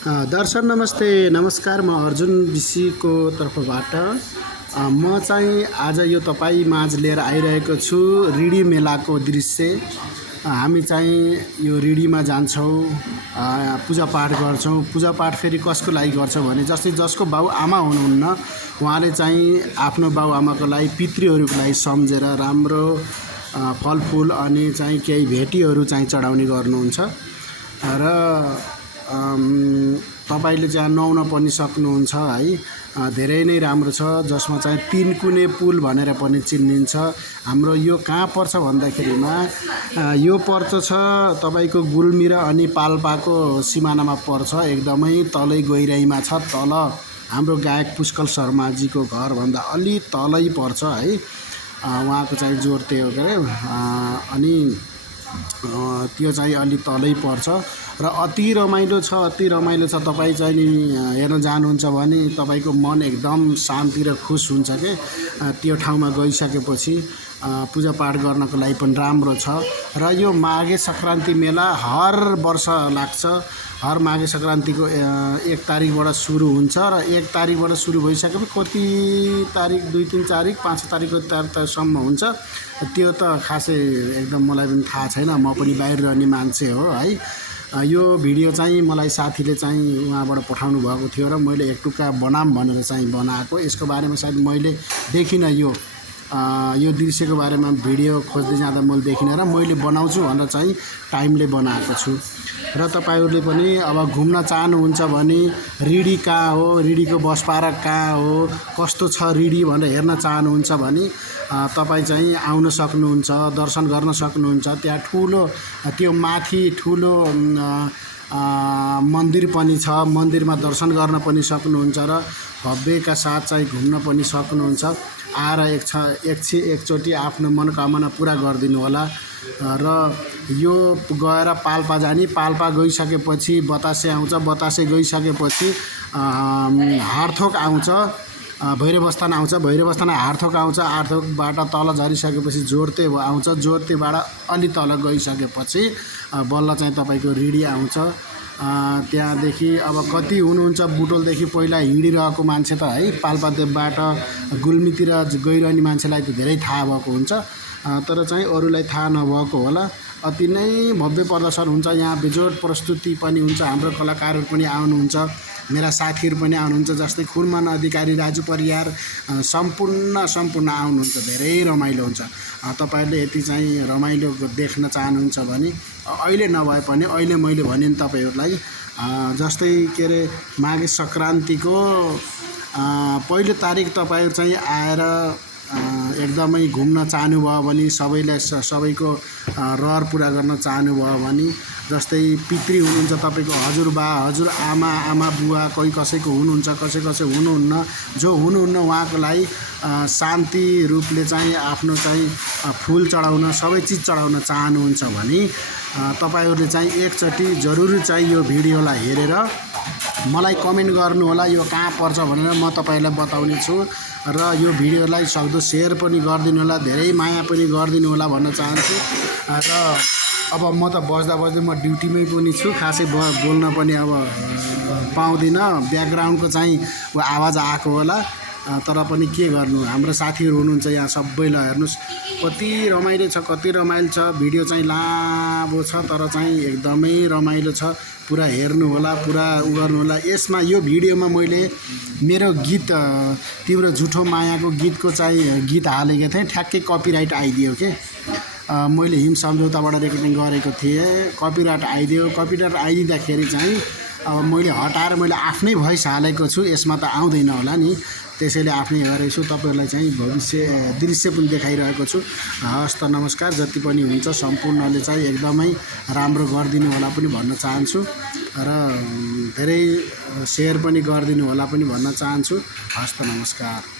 दर्शक नमस्ते नमस्कार। म अर्जुन विसीको तर्फबाट म चाहिँ आज यो तपाईँ माझ लिएर आइरहेको छु रिडी मेलाको दृश्य। हामी चाहिँ यो रिडीमा जान्छौँ, पूजापाठ गर्छौँ। पूजापाठ फेरि कसको लागि गर्छौँ भने जस्तै जसको बाउ आमा हुनुहुन्न उहाँले चाहिँ आफ्नो बाउ आमाको लागि पितृहरूको लागि सम्झेर राम्रो फलफुल अनि चाहिँ केही भेटीहरू चाहिँ चढाउने गर्नुहुन्छ र तपाईले चाहिँ नुहाउन पनि सक्नुहुन्छ है। धेरै नै राम्रो छ, जसमा चाहिँ तीन कुने पुल भनेर पनि चिनिन्छ। हाम्रो यो कहाँ पर्छ भन्दाखेरिमा यो पर्छ छ तपाईको गुल्मी र अनि पाल्पाको सिमानामा पर्छ। एकदमै तलै गहिराइमा छ। तल हाम्रो गायक पुष्कल शर्माजीको घर भन्दा अलि तलै पर्छ है। उहाँको चाहिँ जोरते हो के अनि त्यो चाहिँ अलि तलै पर्छ र अति रमाइलो छ, अति रमाइलो छ। तपाईँ चाहिँ नि हेर्न जानुहुन्छ भने तपाईको मन एकदम शान्ति र खुस हुन्छ के त्यो ठाउँमा गइसकेपछि। पूजापाठ गर्नको लागि पनि राम्रो छ र यो माघे सङ्क्रान्ति मेला हर वर्ष लाग्छ। हर माघे सङ्क्रान्तिको 1 तारिकबाट सुरु हुन्छ र 1 तारिकबाट सुरु भइसकेपछि कति तारिक 2, 3, 4, 5 तारिकको तारिकसम्म हुन्छ त्यो त खासै एकदम मलाई पनि थाहा छैन। म पनि बाहिर रहने मान्छे हो है। यो भिडियो चाहिँ मलाई साथीले चाहिँ उहाँबाट पठाउनु भएको थियो र मैले एक टुक्का बनाम भनेर चाहिँ बनाएको। यसको बारेमा सायद मैले देखिनँ, यो दृश्यको बारेमा भिडियो खोज्दै जाँदा मैले देखिनँ र मैले बनाउँछु भनेर चाहिँ टाइमले बनाएको छु। र तपाईहरुले पनि अब घुम्न चाहनुहुन्छ भने रिडी कहाँ हो, रिडीको बस पार्क कहाँ हो, कस्तो छ रिडी भनेर हेर्न चाहनुहुन्छ भने तपाईँ चाहिँ आउन सक्नुहुन्छ, दर्शन गर्न सक्नुहुन्छ। त्यहाँ ठुलो त्यो माथि ठुलो मन्दिर पनि छ। मन्दिरमा दर्शन गर्न पनि सक्नुहुन्छ र भव्यका साथ चाहिँ घुम्न पनि सक्नुहुन्छ। आएर एकचोटि आफ्नो मनोकामना पुरा गरिदिनु होला। र यो गएर पाल्पा जाने, पाल्पा गइसकेपछि बतासे आउँछ, बतासे गइसकेपछि हारथोक आउँछ, भैरवस्थान आउँछ, भैरवस्थान हारथोक आउँछ, हारथोकबाट तल झरिसकेपछि जोरते आउँछ, जोरतेबाट अलि तल गइसकेपछि बल्ल चाहिँ तपाईको रिडी आउँछ। त्यहाँदेखि अब कति हुनुहुन्छ बुटोलदेखि पहिला हिँडिरहेको मान्छे त है, पाल्पादेवबाट गुल्मीतिर गइरहने मान्छेलाई त धेरै थाहा भएको हुन्छ, तर चाहिँ अरूलाई थाहा नभएको होला। अति नै भव्य प्रदर्शन हुन्छ। यहाँ बेजोड प्रस्तुति पनि हुन्छ। हाम्रो कलाकारहरू पनि आउनुहुन्छ, मेरा साथीहरू पनि आउनुहुन्छ, जस्तै खुरमान अधिकारी, राजु परियार सम्पूर्ण आउनुहुन्छ। धेरै रमाइलो हुन्छ। तपाईहरुले यति चाहिँ रमाइलो देख्न चाहनुहुन्छ भने अहिले नभए पनि अहिले मैले भने नि तपाईहरुलाई जस्तै के अरे माघे सङ्क्रान्तिको पहिलो तारिक तपाईहरु चाहिँ आएर एकदमै घुम्न चाहनुभयो भने सबैको रहर पुरा गर्न चाहनुभयो भने जस्तै पितृ हुनुहुन्छ तपाईको हजुरबा हजुरआमा आमा बुवा कोही कसैको हुनुहुन्छ, कसै हुनुहुन्न। जो हुनुहुन्न उहाँको लागि शान्ति रूपले चाहिँ आफ्नो चाहिँ फुल चढाउन सबै चिज चढाउन चाहनुहुन्छ भने तपाईहरुले चाहिँ एकचोटि जरुर चाहिँ यो भिडियोलाई हेरेर मलाई कमेन्ट गर्नु होला यो कहाँ पर्छ भनेर म तपाईहरुलाई बताउने छु। र यो भिडियोलाई सक्दो सेयर पनि गरिदिनु होला, धेरै माया पनि गरिदिनु होला भन्न चाहन्छु। र अब म त बस्दा म ड्युटीमै पनि छु, खासै बोल्न पनि अब पाउँदिनँ। ब्याकग्राउन्डको चाहिँ आवाज आएको होला, तर पनि के गर्नु, हाम्रो साथीहरू हुनुहुन्छ यहाँ सबैलाई हेर्नुस् कति रमाइलो छ, कति रमाइलो छ। भिडियो चाहिँ लामो छ तर चाहिँ एकदमै रमाइलो छ। पुरा हेर्नु होला, पुरा गर्नु होला। यसमा यो भिडियोमा मैले मेरो गीत तिम्रो झुठो मायाको गीतको चाहिँ गीत हालेको थिएँ, ठ्याक्कै कपिराइट आइदियो के। मैले हिम सम्झौताबाट रेकर्डिङ गरेको थिएँ, कपिराइट आइदियो। कपिराइट आइदिँदाखेरि चाहिँ अब मैले हटाएर मैले आफ्नै भोइस हालेको छु, यसमा त आउँदैन होला नि, त्यसैले आफ्नै गरेको छु। तपाईहरुलाई चाहिँ भविष्य दृश्य पनि देखाइरहेको छु। हस् त नमस्कार। जति पनि हुन्छ सम्पूर्णले चाहिँ एकदमै राम्रो गरिदिनु होला पनि भन्न चाहन्छु र धेरै सेयर पनि गरिदिनु होला पनि भन्न चाहन्छु। हस् त नमस्कार।